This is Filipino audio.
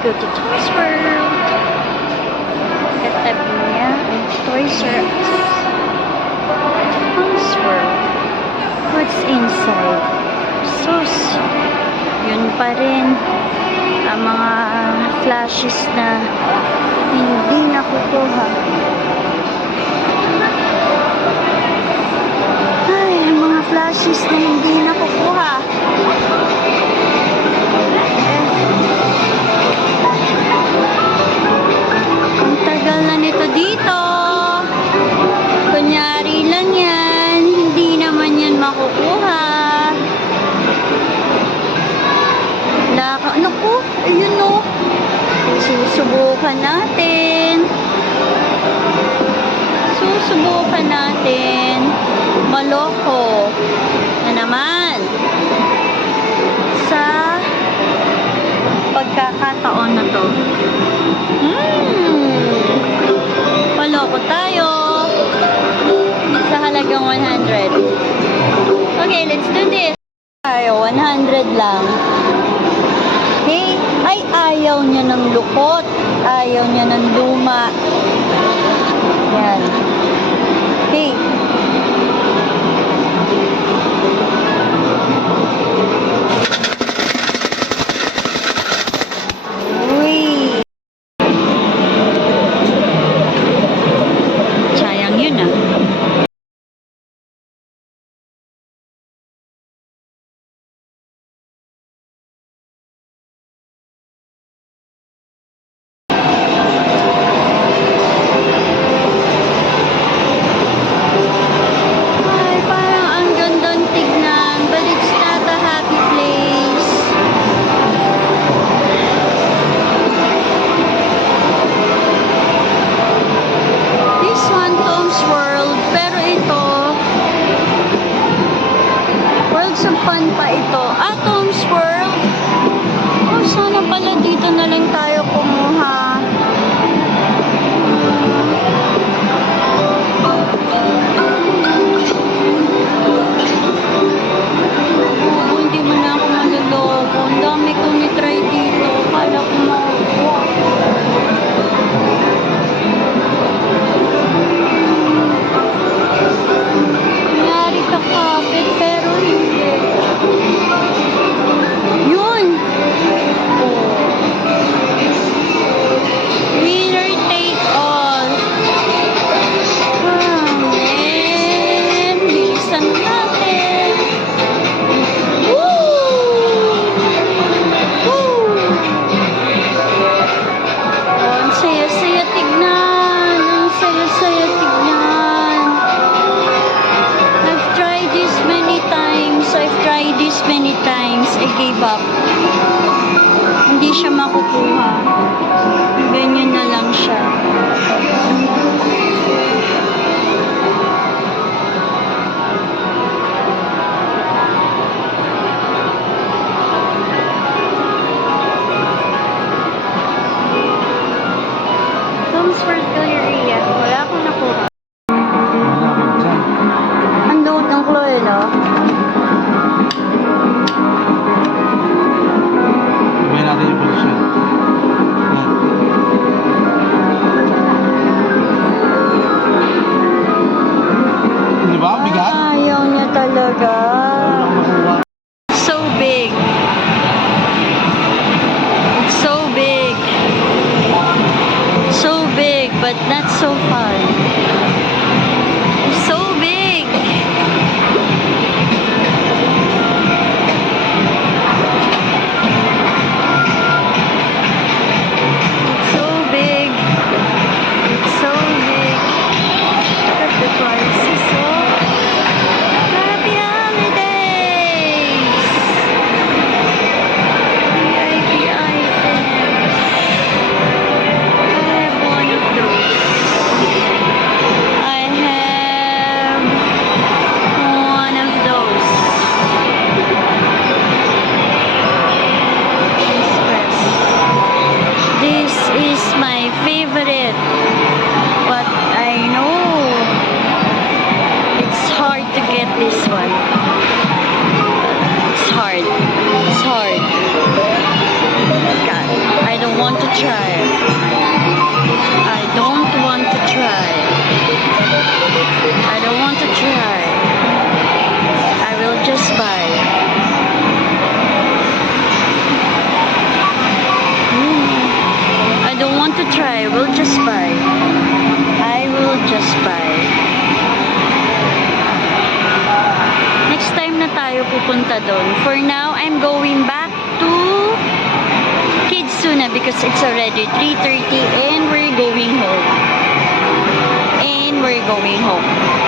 go to Toys World. Katabi niya ang Toys R Us. Toys World. What's inside? Sus. Yun pa rin. Ang mga flashes na hindi nakukuha. Ay, ang mga flashes na hindi nakukuha. Ang tagal na nito dito. Kunyari lang yan. Hindi naman yan makukuha. Ano po? Ayun o. Susubukan natin. Susubukan natin. Maloko. Na naman. Sa pagkakataon na to. Maloko tayo. Sa halagang 100. Okay, let's do this. Tayo, 100 lang. Hey, ay ayaw niya ng lukot. Ayaw niya ng luma. Yan. Hey. Uy. Sayang yun ah. Fun pa ito. Tom's World. Oh, sana pala dito na lang tayo kumuha. Hindi mo na ako maluloko. Ang dami kong nitry dito. Kala ko makukuha. Nangyari ka kapit, pero hindi. Yun! Winner take all. And bilisan natin. Woo! Woo! Oh, ang saya-saya tignan. Ang saya-saya tignan. I've tried this many times. I gave up. Hindi siya makukuha. Ganyan na lang siya. Tom's World Galleria. Wala akong nakuha. Ang load ng Chloe, no? Gawin natin yung posisyon. Di ba? Bigat? Ayaw niya talaga. So big. It's so big. So big, but not so fun. It's so big. So big. It's so big. Look at the prices. Oh. Happy holidays! VIP items. I have one of those. try. I don't want to try. I don't want to try. I will just buy. I don't want to try. I will just buy. I will just buy. Next time na tayo pupunta doon. For now, I'm going back to Kidsuna because it's already 3:30 and we're going home.